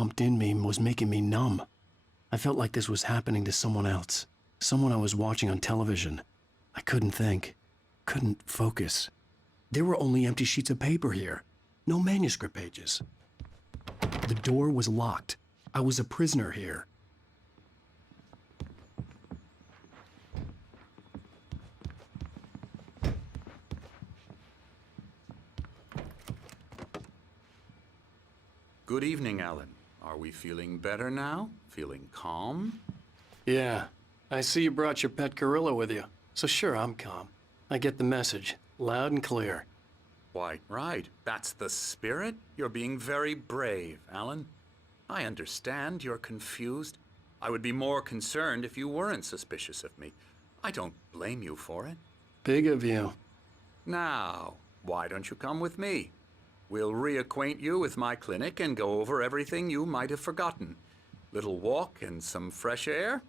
pumped in me was making me numb. I felt like this was happening to someone else. Someone I was watching on television. I couldn't think. Couldn't focus. There were only empty sheets of paper here. No manuscript pages. The door was locked. I was a prisoner here. Good evening, Alan. Are we feeling better now? Feeling calm? Yeah. I see you brought your pet gorilla with you. So sure, I'm calm. I get the message. Loud and clear. Why, right. That's the spirit. You're being very brave, Alan. I understand you're confused. I would be more concerned if you weren't suspicious of me. I don't blame you for it. Big of you. Now, why don't you come with me? We'll reacquaint you with my clinic and go over everything you might have forgotten. Little walk and some fresh air?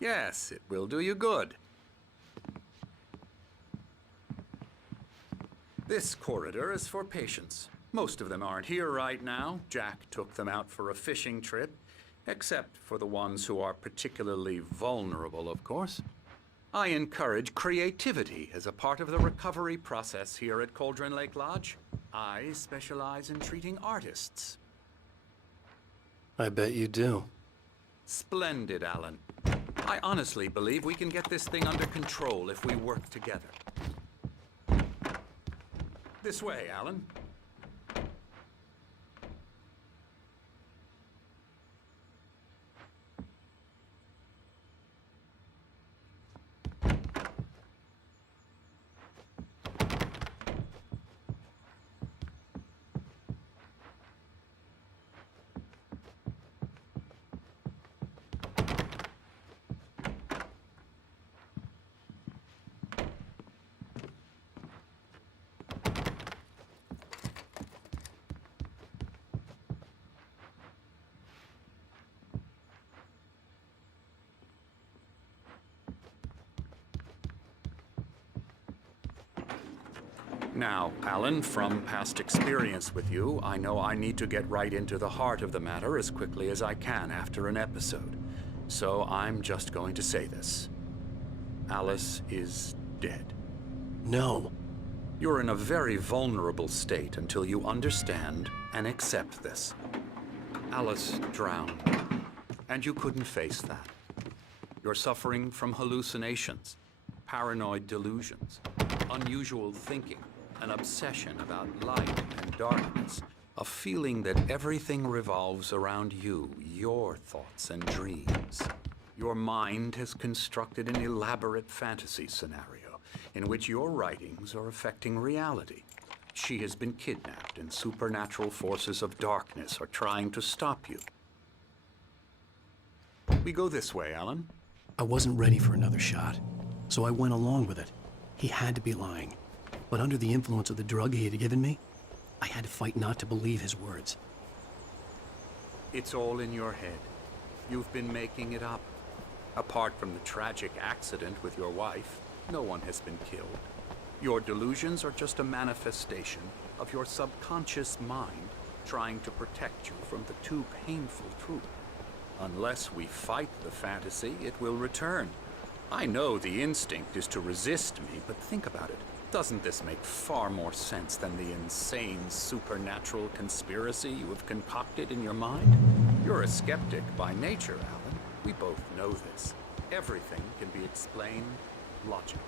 Yes, it will do you good. This corridor is for patients. Most of them aren't here right now. Jack took them out for a fishing trip, except for the ones who are particularly vulnerable, of course. I encourage creativity as a part of the recovery process here at Cauldron Lake Lodge. I specialize in treating artists. I bet you do. Splendid, Alan. I honestly believe we can get this thing under control if we work together. This way, Alan. Now, Alan, from past experience with you, I know I need to get right into the heart of the matter as quickly as I can after an episode. So I'm just going to say this. Alice is dead. No. You're in a very vulnerable state until you understand and accept this. Alice drowned, and you couldn't face that. You're suffering from hallucinations, paranoid delusions, unusual thinking, an obsession about light and darkness, a feeling that everything revolves around you, your thoughts and dreams. Your mind has constructed an elaborate fantasy scenario in which your writings are affecting reality. She has been kidnapped and supernatural forces of darkness are trying to stop you. We go this way, Alan. I wasn't ready for another shot, so I went along with it. He had to be lying. But under the influence of the drug he had given me, I had to fight not to believe his words. It's all in your head. You've been making it up. Apart from the tragic accident with your wife, no one has been killed. Your delusions are just a manifestation of your subconscious mind trying to protect you from the too painful truth. Unless we fight the fantasy, it will return. I know the instinct is to resist me, but think about it. Doesn't this make far more sense than the insane supernatural conspiracy you have concocted in your mind? You're a skeptic by nature, Alan. We both know this. Everything can be explained logically.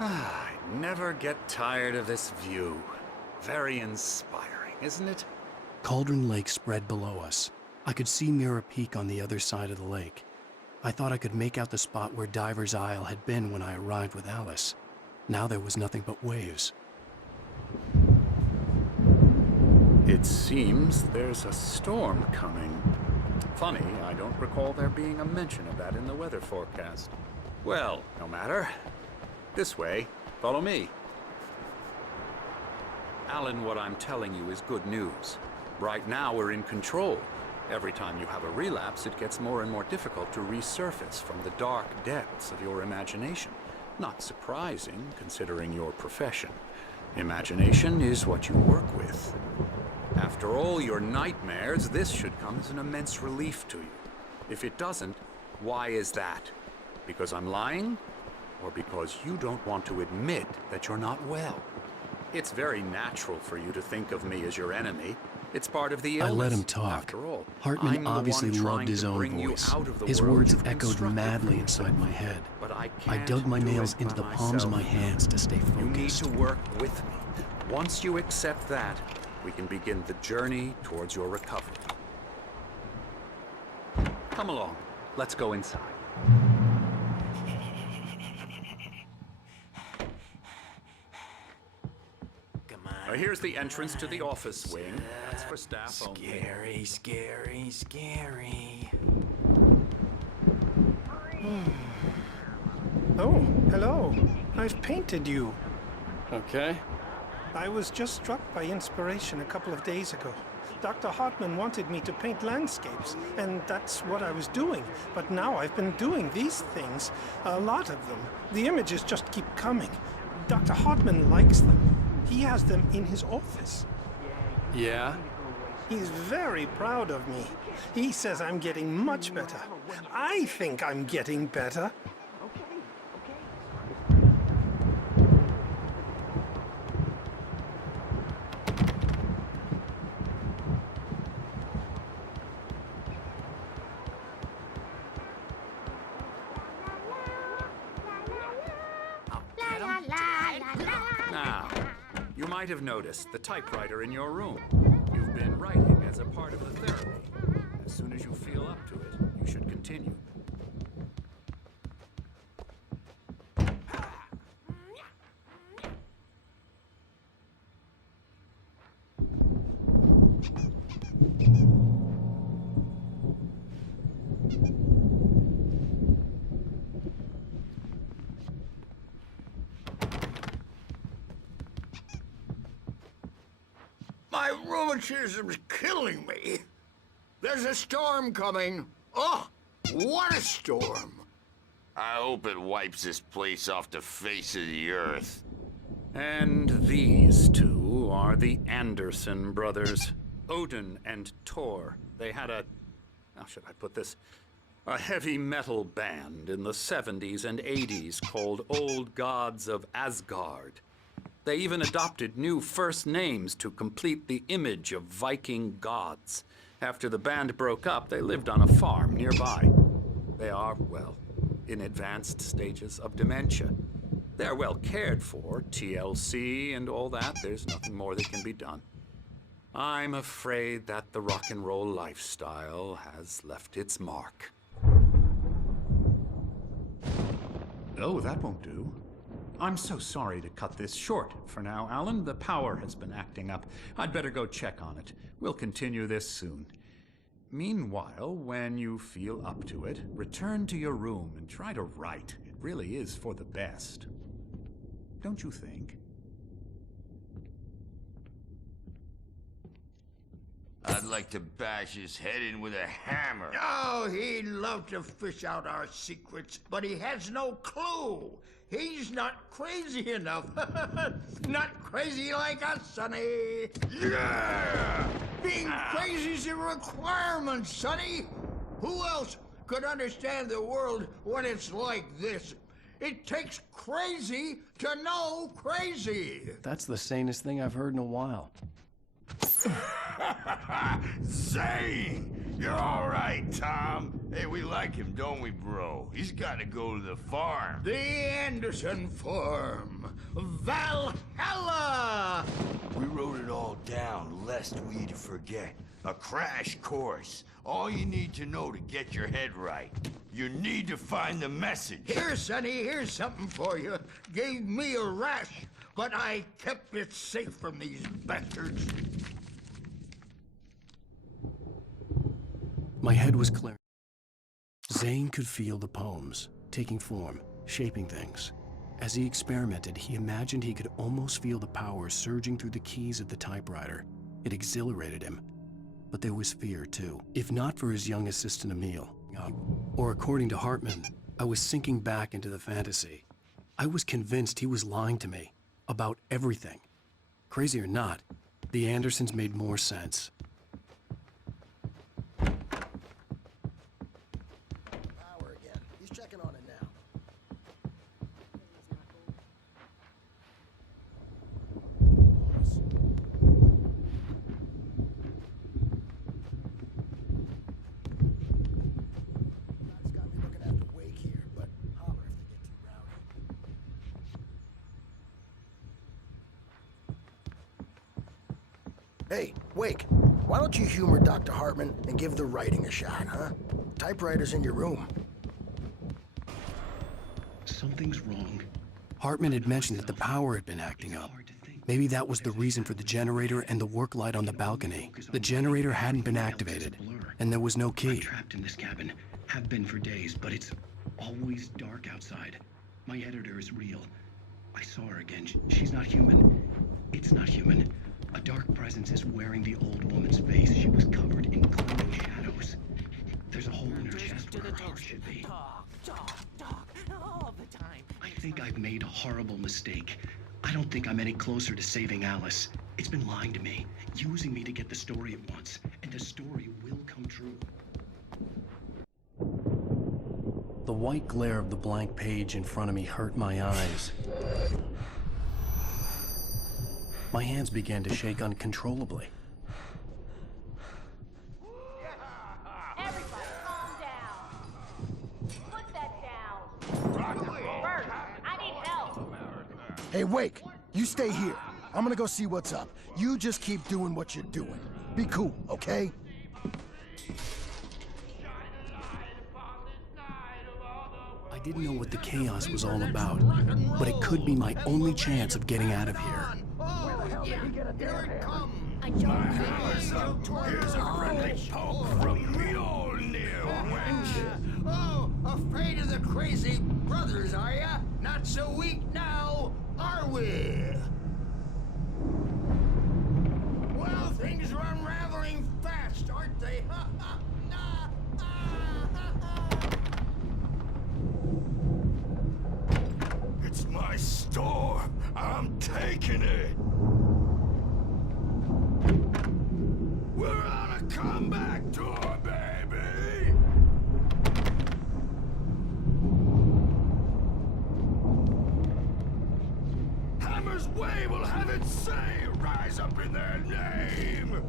I never get tired of this view. Very inspiring, isn't it? Cauldron Lake spread below us. I could see Mirror Peak on the other side of the lake. I thought I could make out the spot where Diver's Isle had been when I arrived with Alice. Now there was nothing but waves. It seems there's a storm coming. Funny, I don't recall there being a mention of that in the weather forecast. Well, no matter. This way. Follow me. Alan, what I'm telling you is good news. Right now we're in control. Every time you have a relapse, it gets more and more difficult to resurface from the dark depths of your imagination. Not surprising, considering your profession. Imagination is what you work with. After all your nightmares, this should come as an immense relief to you. If it doesn't, why is that? Because I'm lying? Or because you don't want to admit that you're not well? It's very natural for you to think of me as your enemy. It's part of the illness. I let him talk. After all, Hartman I'm the obviously one loved trying his to own bring you voice. out of the His world words you've echoed constructed madly for inside yourself. my head. But I I can't dug my do nails it into by the palms of my myself. hands to stay You need focused. to work with me. Once you accept that, we can begin the journey towards your recovery. Come along. Let's go inside. Come on. Here's the entrance to the office wing. That's for staff only. Scary, scary, scary. Oh, hello. I've painted you. Okay. I was just struck by inspiration a couple of days ago. Dr. Hartman wanted me to paint landscapes, and that's what I was doing. But now I've been doing these things, a lot of them. The images just keep coming. Dr. Hartman likes them. He has them in his office. Yeah? He's very proud of me. He says I'm getting much better. I think I'm getting better. Now, you might have noticed the typewriter in your room. You've been writing as a part of the therapy. As soon as you feel up to it, you should continue. My rheumatism's killing me. There's a storm coming. Oh, what a storm. I hope it wipes this place off the face of the earth. And these two are the Anderson brothers, Odin and Thor. They had how should I put this? A heavy metal band in the 70s and 80s called Old Gods of Asgard. They even adopted new first names to complete the image of Viking gods. After the band broke up, they lived on a farm nearby. They are, well, in advanced stages of dementia. They're well cared for, TLC and all that. There's nothing more that can be done. I'm afraid that the rock and roll lifestyle has left its mark. Oh, that won't do. I'm so sorry to cut this short for now, Alan. The power has been acting up. I'd better go check on it. We'll continue this soon. Meanwhile, when you feel up to it, return to your room and try to write. It really is for the best. Don't you think? I'd like to bash his head in with a hammer. Oh, he'd love to fish out our secrets, but he has no clue. He's not crazy enough. Not crazy like us, Sonny. Yeah! Being crazy's a requirement, Sonny. Who else could understand the world when it's like this? It takes crazy to know crazy. That's the sanest thing I've heard in a while. Zane! You're all right, Tom. Hey, we like him, don't we, bro? He's got to go to the farm. The Anderson Farm. Valhalla! We wrote it all down, lest we forget. A crash course. All you need to know to get your head right. You need to find the message. Here, Sonny, here's something for you. Gave me a rash, but I kept it safe from these bastards. My head was clear. Zane could feel the poems, taking form, shaping things. As he experimented, he imagined he could almost feel the power surging through the keys of the typewriter. It exhilarated him. But there was fear, too. If not for his young assistant Emil, or according to Hartman, I was sinking back into the fantasy. I was convinced he was lying to me about everything. Crazy or not, the Andersons made more sense. Power again. He's checking on it now. It's got me looking after Wake here, but holler if they get too rowdy. Hey, Wake, why don't you humor Dr. Hartman and give the writing a shot, huh? Typewriter's in your room. Something's wrong. Hartman had mentioned that the power had been acting up. Maybe that was the reason for the generator and the work light on the balcony. The generator hadn't been activated, and there was no I'm key. trapped in this cabin. Have been for days, but it's always dark outside. My editor is real. I saw her again. She's not human. It's not human. A dark presence is wearing the old woman's face. She was covered in glowing shadows. There's a hole in her chest where her heart should be. Talk, all the time. I think I've made a horrible mistake. I don't think I'm any closer to saving Alice. It's been lying to me, using me to get the story it wants, and the story will come true. The white glare of the blank page in front of me hurt my eyes. My hands began to shake uncontrollably. Everybody, calm down. Put that down. Bert, I need help. Hey, Wake, you stay here. I'm gonna go see what's up. You just keep doing what you're doing. Be cool, okay? I didn't know what the chaos was all about, but it could be my only chance of getting out of here. Yeah, here it comes. I don't Here's a friendly poke from the old new wench. Oh, afraid of the crazy brothers, are ya? Not so weak now, are we? Well, things are unraveling fast, aren't they? It's my store. I'm taking it. We're on a comeback tour, baby. Hammer's Way will have its say rise up in their name.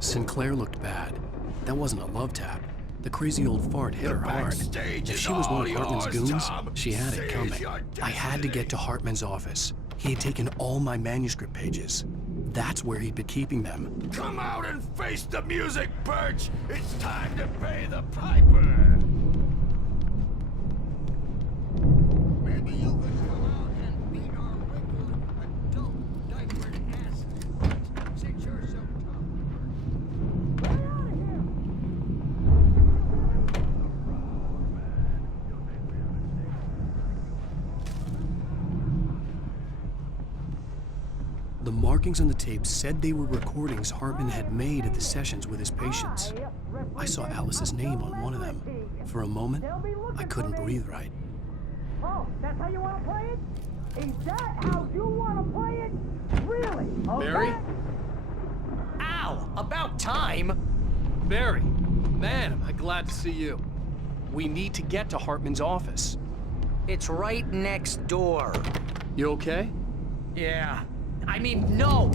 Sinclair looked bad. That wasn't a love tap. The crazy old fart hit her hard. backstage If is she was one all of Hartman's yours, goons, Tom. she had it Seize coming. your I had to get to Hartman's office. He had taken all my manuscript pages. That's where he'd been keeping them. Come out and face the music, Birch! It's time to pay the piper! Maybe you could come out and beat our regular adult diapered asses. Since you're so tough. The markings on the tape said they were recordings Hartman had made at the sessions with his patients. I saw Alice's name on one of them. For a moment, I couldn't breathe right. Oh, that's how you want to play it? Is that how you want to play it? Really? Barry? Ow! About time! Barry, man, am I glad to see you. We need to get to Hartman's office. It's right next door. You okay? Yeah. I mean, no!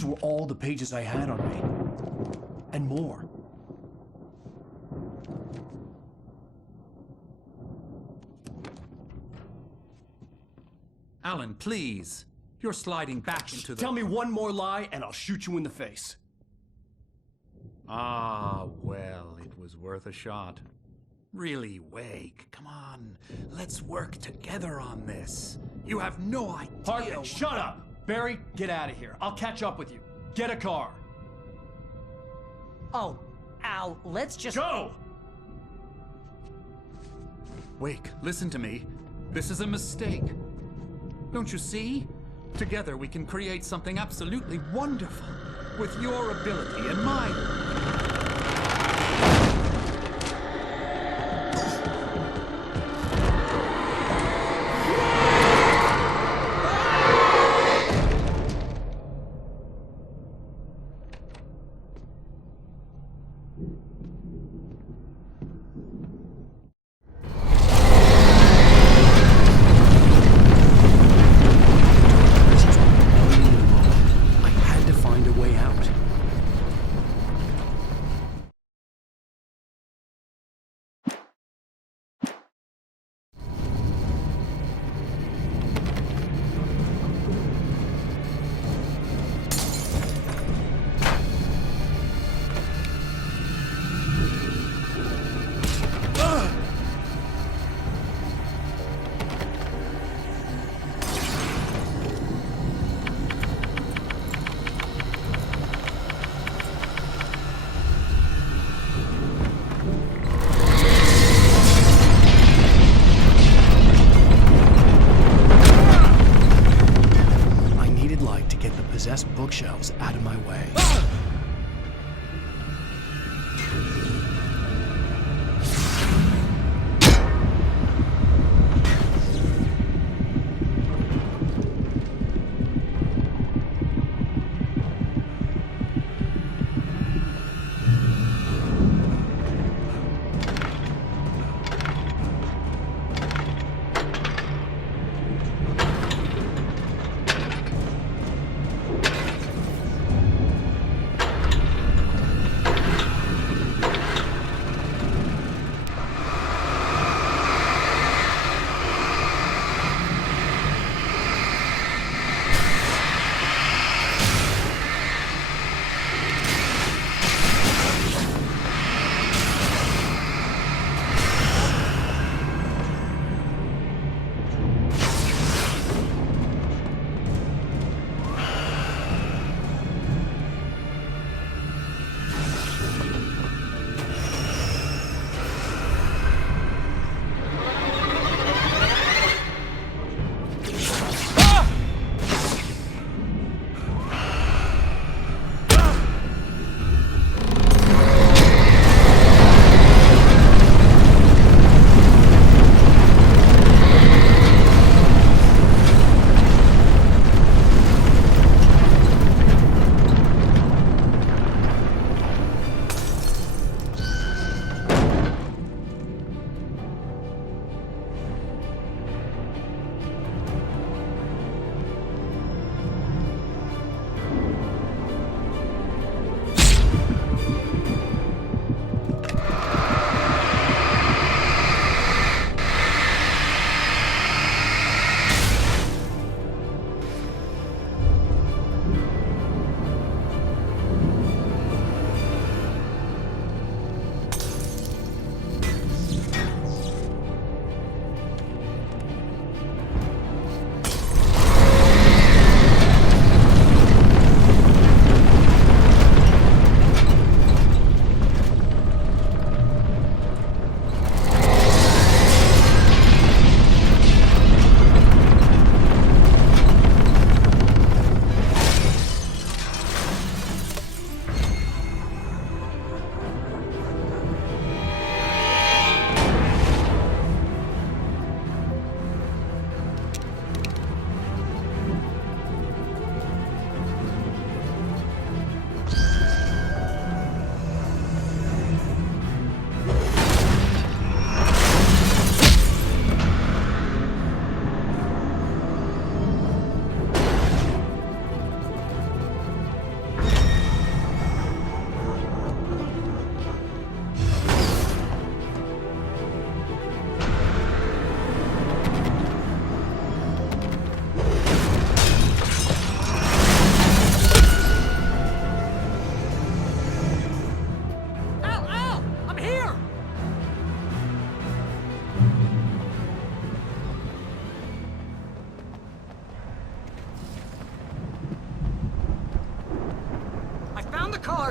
These were all the pages I had on me. And more. Alan, please. You're sliding back into the... Tell me one more lie and I'll shoot you in the face. Ah, well, it was worth a shot. Really, Wake, come on. Let's work together on this. You have no idea... Hartman, shut up! Barry, get out of here. I'll catch up with you. Get a car. Oh, Al, let's just... Go! Wake, listen to me. This is a mistake. Don't you see? Together we can create something absolutely wonderful. With your ability and mine. I had to find a way out.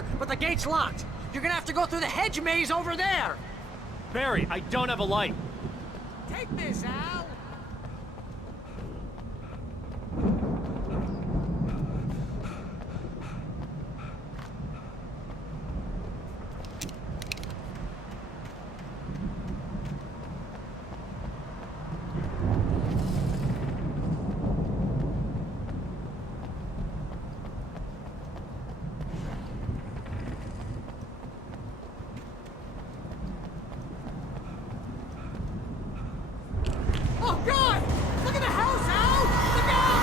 car, but the gate's locked. You're gonna have to go through the hedge maze over there. Barry, I don't have a light. Take this, Al. Oh, God! Look at the house, Al! Look out!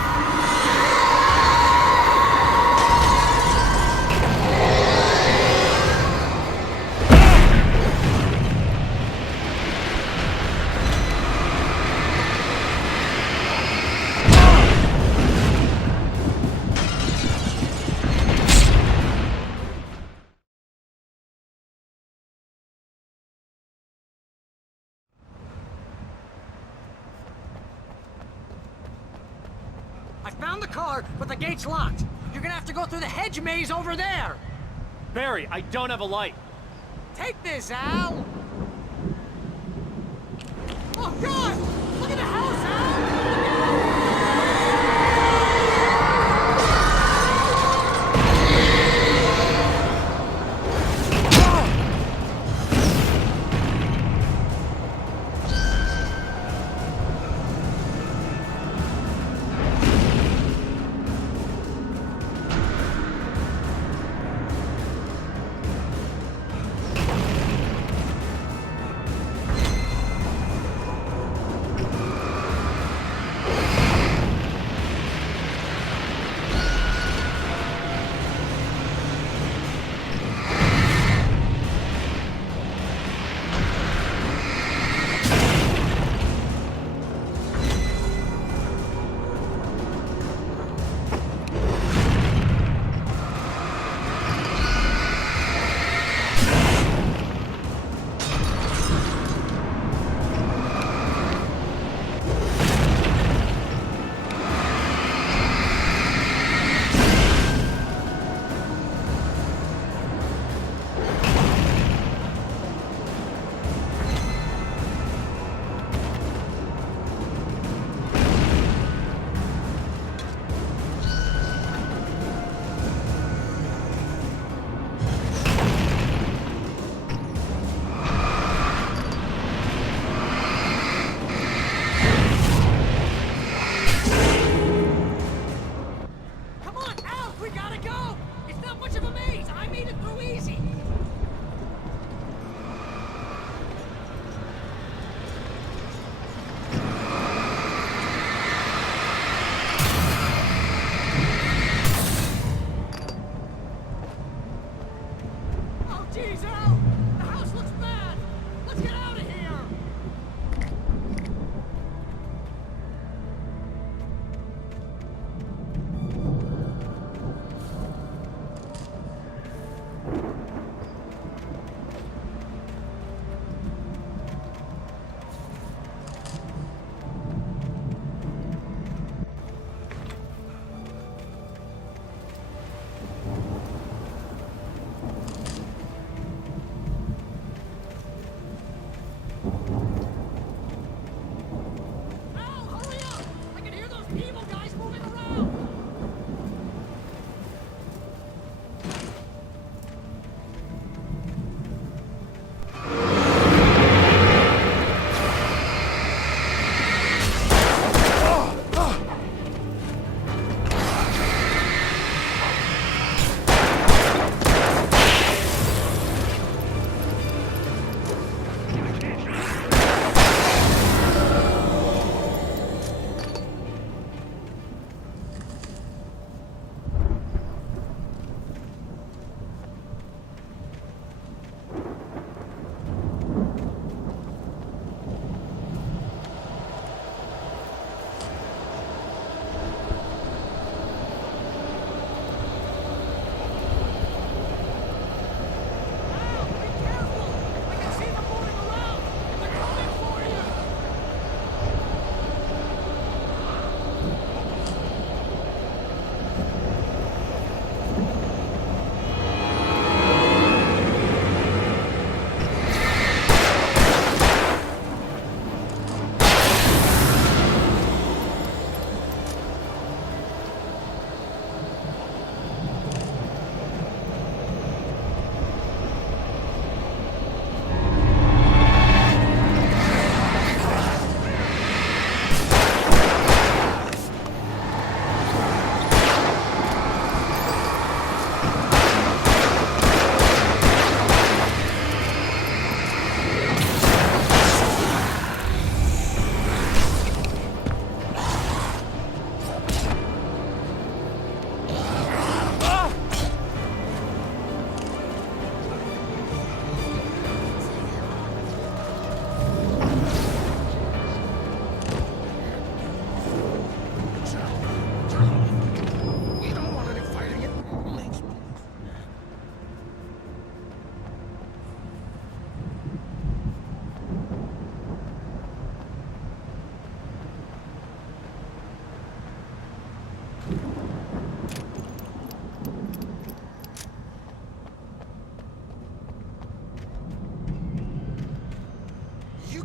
I found the car, but the gate's locked. You're gonna have to go through the hedge maze over there. Barry, I don't have a light. Take this, Al. Oh, God! Look at the house, Al! Look out!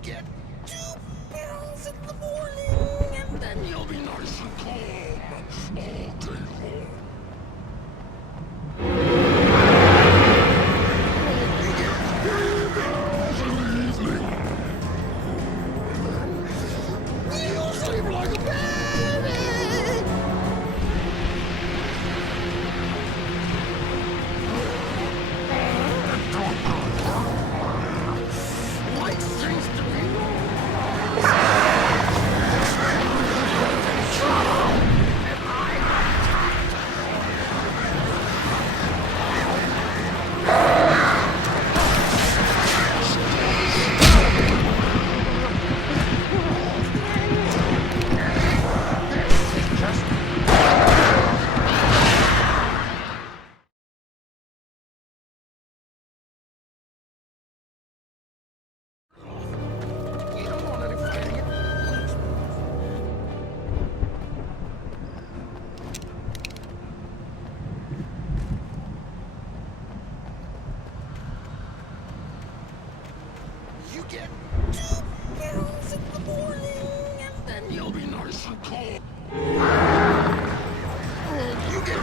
get 2 pills in the morning, and then you'll be nice and calm all day long. You get 3 pills in the evening. You'll sleep like a baby. Life seems to be you don't want any fighting. You get 2 pills in the morning, and then you'll be nice and calm. You get